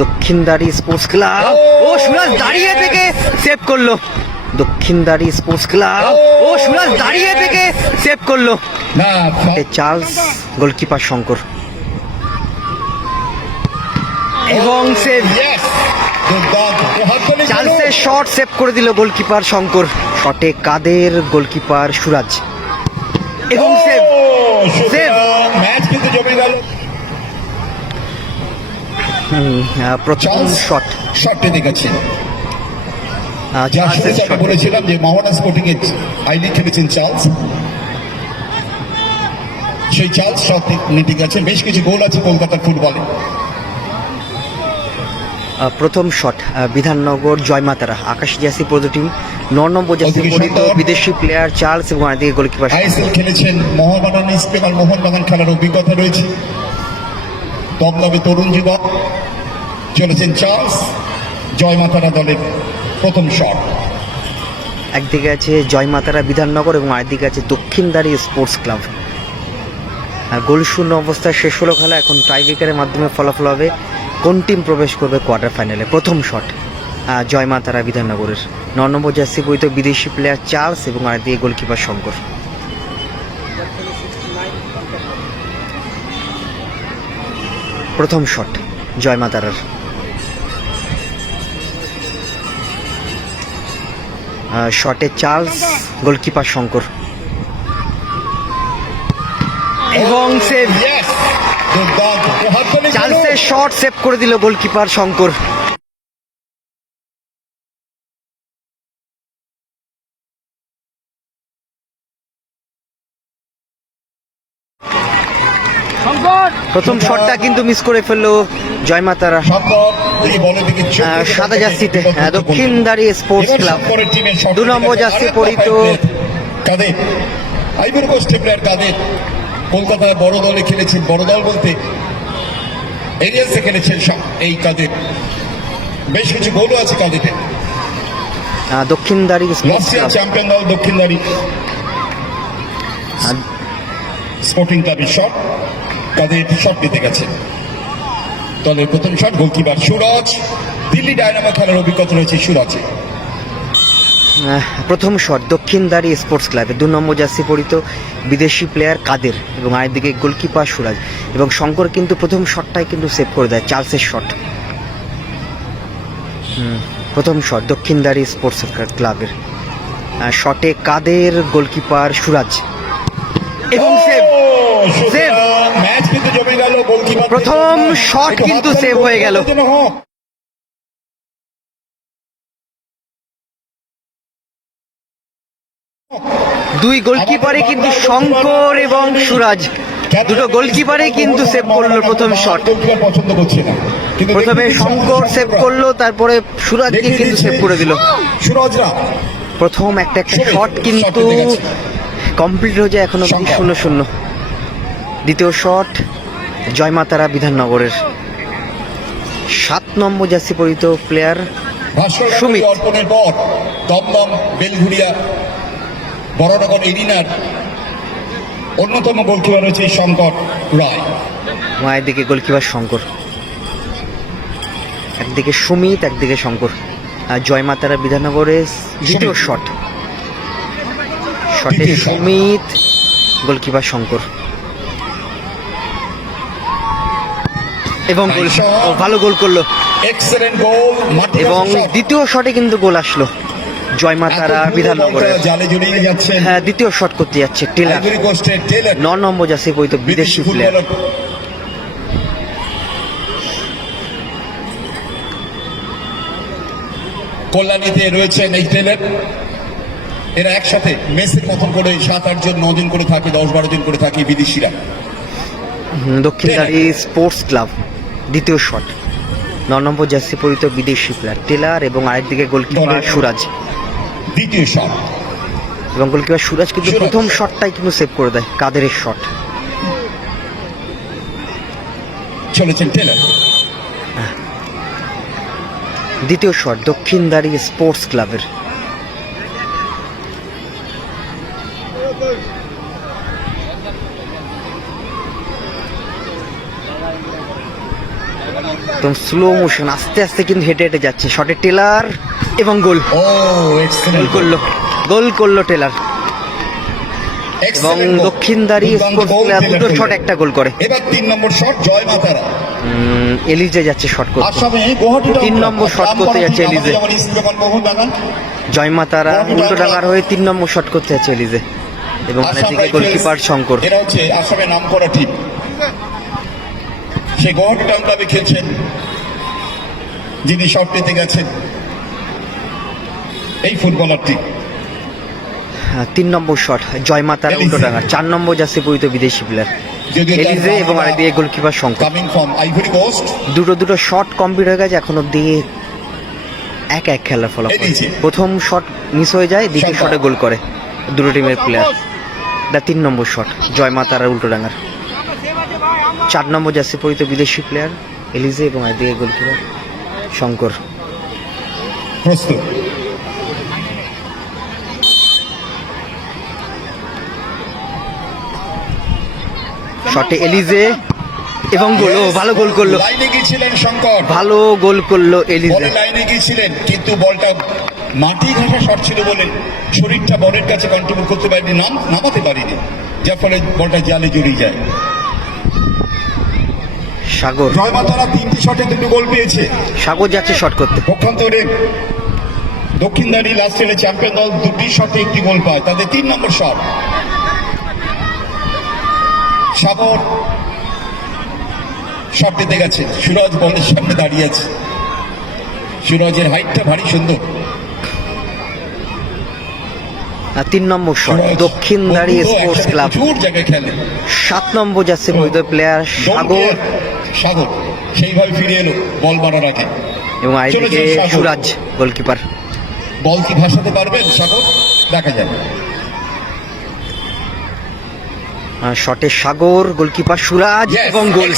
Dakshindari sports club. ও সুরাজ দাঁড়িয়ে থেকে save করলো। Dakshindari sports club. ও সুরাজ দাঁড়িয়ে থেকে সেভ করলো। চার্লস, গোলকিপার শঙ্কর এবং সেভ। চার্লসের শট সেভ করে দিল গোলকিপার শঙ্কর। শটে কাদের, গোলকিপার সুরাজ এবং সেভ। সেভ। প্রথম শটটি দেখেছেন। বলেছিলাম যে মোহামেডান স্পোর্টিং এ আইলি খেলেছেন চার্লস, সেই চার্লস শট নিতে গেছেন। বেশ কিছু গোল আছে কলকাতার ফুটবলে। প্রথম শট বিধাননগর জয়মাতারা, আকাশ জাসি প্রদীপ 9 নম্বর জাসি পরিচিত বিদেশি প্লেয়ার চার্লস এবং আরেকদিকে গোলকিপার। আইএসএল খেলেছেন, মোহনবাগান ইস্টবেঙ্গল মোহনবাগান খেলার অভিজ্ঞতা রয়েছে। দমদমে তরুণ যুবক চলেছেন চার্লস, জয়মাতারা দলের প্রথম শট। একদিকে আছে জয়মাতারা বিধাননগর এবং আরেকদিকে আছে দক্ষিণদারি স্পোর্টস ক্লাব। গোলশূন্য অবস্থায় শেষ হলো খেলা। এখন টাইব্রেকারের মাধ্যমে ফলাফল হবে কোন টিম প্রবেশ করবে কোয়ার্টার ফাইনালে। প্রথম শট জয়মাতারা বিধাননগরের, 9 নম্বর জার্সি পরিচিত বিদেশি প্লেয়ার চার্লস এবং আরেকদিকে গোলকিপার শঙ্কর। প্রথম শট জয়মাতারার। শটে চার্লস, গোলকিপার শঙ্কর এবং সেভ। চার্লসের শট সেভ করে দিল গোলকিপার শঙ্কর। প্রথম শটটা কিন্তু মিস করে ফেললো জয়মাতারা। সাদা জার্সিতে দক্ষিণদারি স্পোর্টস ক্লাব, 2 নম্বর জার্সি পরিচিত আইভরি কোস্টের প্লেয়ার কাদের। কলকাতায় বড় দলে খেলেছেন, বড় দল বলতে এরিয়াসে খেলেছেন এই কাদের। বেশ কিছু গোলও আছে কাদের। দক্ষিণদারি চ্যাম্পিয়ন দল দক্ষিণদারি স্পোর্টিং ক্লাবের শট। কাদের শট নিতে গেছেন। দলের প্রথম শট গোলকিপার সুরাজ, দিল্লি ডায়নামো খেলার অভিজ্ঞতা রয়েছে সুরাজে। প্রথম শট দক্ষিণদারি স্পোর্টস ক্লাবে, 2 নম্বর জার্সি পরিচিত বিদেশি প্লেয়ার কাদের এবং আরেকদিকে গোলকিপার সুরাজ এবং শঙ্কর কিন্তু প্রথম শটটাই কিন্তু সেভ করে দেয় চার্লসের শট। প্রথম শট দক্ষিণদারি স্পোর্টস ক্লাবের, শটে কাদের, গোলকিপার সুরাজ এবং সেভ। সেভ। প্রথম শট কিন্তু সেভ হয়ে গেল। দুই গোলকিপারে কিন্তু শঙ্কর এবং সুরাজ, দুটো গোলকিপারে কিন্তু সেভ করলো প্রথম শট। প্রথমে শঙ্কর সেভ করলো, তারপরে সুরাজকে কিন্তু সেভ করে দিল। প্রথম একটা শট কিন্তু কমপ্লিট হয়ে যায়, এখনো 0-0। দ্বিতীয় শট জয়মাতারা বিধাননগরের, 7 নম্বর জার্সি পরিচিত প্লেয়ার সুমিত। দমদম বেলঘুরিয়া বড়নগর এরিনার অন্যতম গোলকিপার রয়েছে শঙ্কর রায়। মায়ের দিকে গোলকিপার শঙ্কর, একদিকে সুমিত, একদিকে শঙ্কর। জয়মাতারা বিধাননগরের দ্বিতীয় শট, শটে সুমিত, গোলকিপার শঙ্কর এবং ভালো গোল করলো। এবং দ্বিতীয় শটে কিন্তু গোল আসলো জয়মাতারা বিধাননগরের। হ্যাঁ, দ্বিতীয় শট করতে যাচ্ছে টেলার, 9 নম্বর জার্সি পরিচিত বিদেশি প্লেয়ার। কল্যাণীতে রয়েছেন এই টেলার। এরা একসাথে মেসের মতন করে 7-8 জন 9 জন করে থাকে, 10-12 জন করে থাকে বিদেশিরা। দক্ষিণদারি স্পোর্টস ক্লাব, দ্বিতীয় শট 9 নম্বর জার্সি পরিচিত বিদেশি প্লেয়ার টেলার এবং আরেকদিকে গোলকিপার সুরাজ। দ্বিতীয় শট এবং গোলকিপার সুরাজ কিন্তু প্রথম শটটাই কিন্তু সেভ করে দেয় কাদেরের শট। চলেছেন টেলার। দ্বিতীয় শট দক্ষিণদারি স্পোর্টস ক্লাবের, একদম স্লো মোশন, আস্তে আস্তে কিন্তু হেঁটে হেঁটে যাচ্ছে। শটে টেলার এবং গোল ও এক্সেলেন্ট গোল করলো টেলার। এবং দক্ষিণদারি স্পোর্টস প্লেয়ার দুটো শট একটা গোল করে। এবার 3 নম্বর শট জয় মাতারা। এলিজে যাচ্ছে শট করতে। আসামে গুয়াহাটি 3 নম্বর শট করতে যাচ্ছে এলিজে। জয়মাতারা উল্টোডাঙ্গার হয়ে 3 নম্বর শট করতে যাচ্ছে এলিজে। এবং আরেকদিকে গোলকিপার শঙ্কর। এরা হচ্ছে আসামের নাম করা টিম, সে গুয়াহাটি টাউন ক্লাবে খেলছেন, যিনি শট পেতে গেছেন এই ফুটবলারটি। 3 নম্বর শট জয়মাতারা উল্টোডাঙ্গার। 4 নম্বর যাচ্ছে পরিচিত বিদেশি প্লেয়ার এলিজে এবং আরেকদিকে goalkeeper Shankar. Coming from Ivory Coast. দুটো শট কমপ্লিট হয়ে গেছে, এখন অব্দি 1-1 খেলার ফলাফল। প্রথম শট মিস হয়ে যায়, দ্বিতীয় শটে গোল করে দুটো টিমের প্লেয়ার। 3 নম্বর শট জয়মাতারা উল্টোডাঙ্গার। 4 নম্বর যাচ্ছে পরিচিত বিদেশি প্লেয়ার এলিজে এবং আরেকদিকে গোলকিপার শঙ্কর। প্রস্তুত। শটে এলিজে এবং গোল। ভালো গোল করলো, লাইনে গিয়েছিলেন শঙ্কর, ভালো গোল করলো এলিজে। বলে লাইনে গিয়েছিলেন কিন্তু বলটা মাটি ঘাসা শট ছিল বলে শরীরটা বলের কাছে কন্ট্রোল করতে পারেনি, নামাতে পারেনি, যার ফলে বলটা জালে জড়িয়ে যায়। সাগর জয়মাতারা 3টি শটে 2টো গোল পেয়েছে। সাগর যাচ্ছে শট করতে। পক্ষান্তরে দক্ষিণদারি লাস্ট এর চ্যাম্পিয়ন দল 2টি শটে 1টি গোল পায়, তাদের 3 নম্বর শট। সাগর শট পেতে গেছে, সুরজ বলের সামনে দাঁড়িয়ে আছে। সুরজের হাইটটা ভারী সুন্দর। 3 নম্বর শট দক্ষিণদারি স্পোর্টস ক্লাব। 7 নম্বর যাচ্ছে বৈধ প্লেয়ার সাগর। সাগর সেইভাবে ফিরে এলো বল মারার আগে। এবং আইদিকে সুরাজ গোলকিপার। বল কি ভাসাতে পারবেন সাগর, দেখা যাবে। শটে সাগর, গোলকিপার সুরাজ এবং গোল।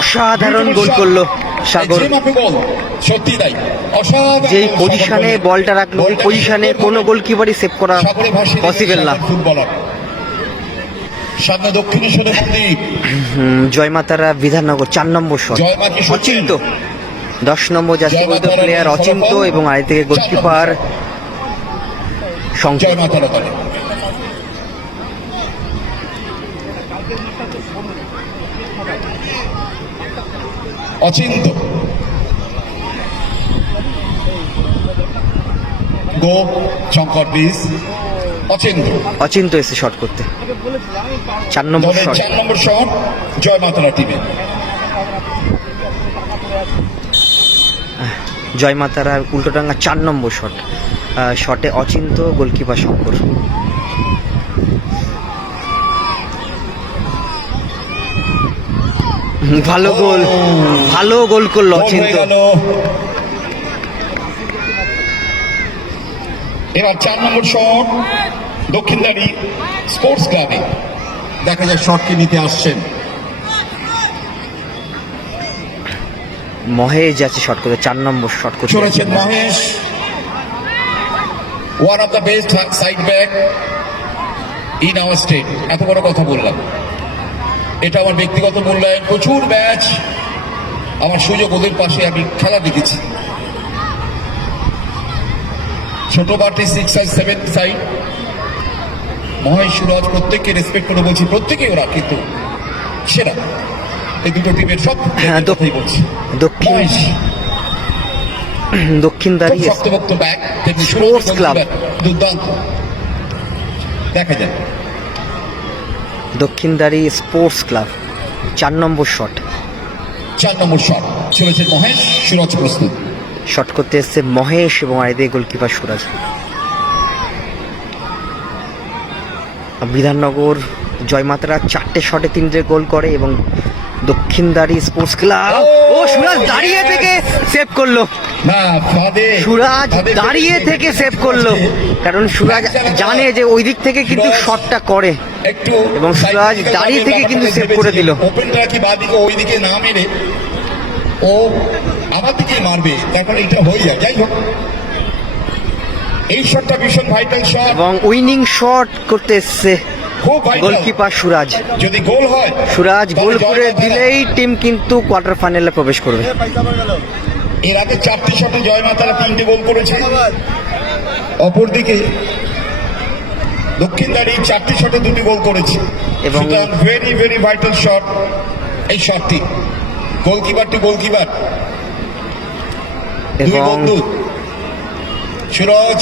অসাধারণ গোল করলো সাগর। সত্যি তাই, অসাধারণ। যেই পজিশনে বলটা রাখলো ওই পজিশনে কোনো গোলকিপারই সেভ করা পসিবল না। ফুটবলার সামনে দক্ষিণেশ্বরের মন্দির। জয়মাতারা বিধাননগর। 4 নম্বর শট অচিন্ত। 10 নম্বর যাচ্ছে বৈধ প্লেয়ার অচিন্ত এবং আরেকদিকে গোলকিপার শঙ্কর। জয়মাতারা দলে অচিন্ত গো শঙ্কর প্লিজ। অচিন্ত এসে শট করতে। 4 নম্বর শট। 4 নম্বর শট জয়মাতারা টিমে। জয়মাতারার উল্টোডাঙ্গা 4 নম্বর শট। শটে অচিন্ত, গোলকিপার শঙ্কর। ভালো গোল করলো অচিন্ত। এবার 4 নম্বর শট দক্ষিণদারি স্পোর্টস ক্লাবে। দেখা যায় শট কে নিতে আসছেন মহেশ যাচ্ছে শট করতে। 4 নম্বর শট করতে চলেছেন Mahesh, one of the best side back in our state. এত বড় কথা বললাম, এটা আমার ব্যক্তিগত মূল্যায়ন। প্রচুর ম্যাচ আমার সুযোগ, ওদের পাশে আমি খেলা দেখেছি। ছোট বাটি 6 আর 7 সাইড। মহেশ সুরজ প্রত্যেককে রেসপেক্ট করে বলছি, প্রত্যেকে ওরা কিন্তু সেরা এই দুটো টিমের। সব বলছি দক্ষিণদারি শক্তভক্ত ব্যাক স্পোর্টস ক্লাব। দুর্দান্ত দেখা যায়। দক্ষিণদারি স্পোর্টস ক্লাব 4 নম্বর শট। 4 নম্বর শট চলেছে মহেশ, সুরজ প্রস্তুত। শট করতে এসছে মহেশ এবং আইদিকে গোলকিপার সুরাজ। বিধাননগর জয়মাতারা 4টে শটে 3টে গোল করে এবং দক্ষিণদারি স্পোর্টস ক্লাব ও সুরাজ দাঁড়িয়ে থেকে সেভ করলো। সুরাজ দাঁড়িয়ে থেকে সেভ করলো, কারণ সুরাজ জানে যে ওই দিক থেকে কিন্তু শটটা করে এবং সুরাজ দাঁড়িয়ে থেকে কিন্তু সেভ করে দিল। ওপেনটা কি বাদিকে ওই দিকে না মেরে ও আমার দিকে মারবে, তারপরে এটা হয়ে যায়। যাই হোক, এই শটটা ভীষণ ভাইটাল শট এবং উইনিং শট করতে এসছে খুব vital। গোলকিপার সুরাজ। যদি গোল হয় সুরাজ গোল তাহলে জয় করে মাতারা। দিলেই টিম কিন্তু কোয়ার্টার ফাইনালে প্রবেশ করবে। এর আগে 4টি শটে জয় মাতারা 3টে গোল করেছে। অপরদিকে দক্ষিণদারি 4টি শটে 2টি গোল করেছে এবং ভেরি ভেরি ভাইটাল শট এই শটটি। গোলকিপার দুই এবং বন্ধু সুরজ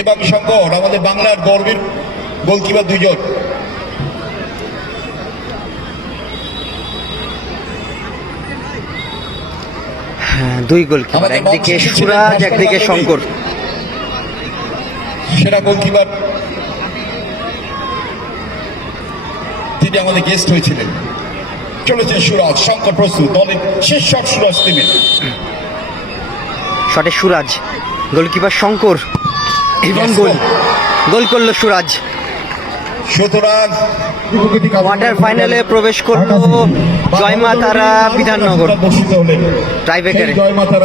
এবং শঙ্কর, আমাদের বাংলার গর্বের গোলকিপার দুজন। দুই গোলকিপার, একদিকে সুরাজ একদিকে শঙ্কর। সেরা গোলকিপার তিনি আমাদের গেস্ট হয়েছিলেন। চলেছেন সুরাজ, শঙ্কর প্রস্তুত, দলের শেষ শট সুরাজ টিমের। শটে সুরাজ, গোলকিপার শঙ্কর এবং গোল করলো সুরাজ। সুতরাং কোয়ার্টার ফাইনালে প্রবেশ করলো জয় মা তারা বিধাননগর টাইব্রেকারে। জয় মা তারা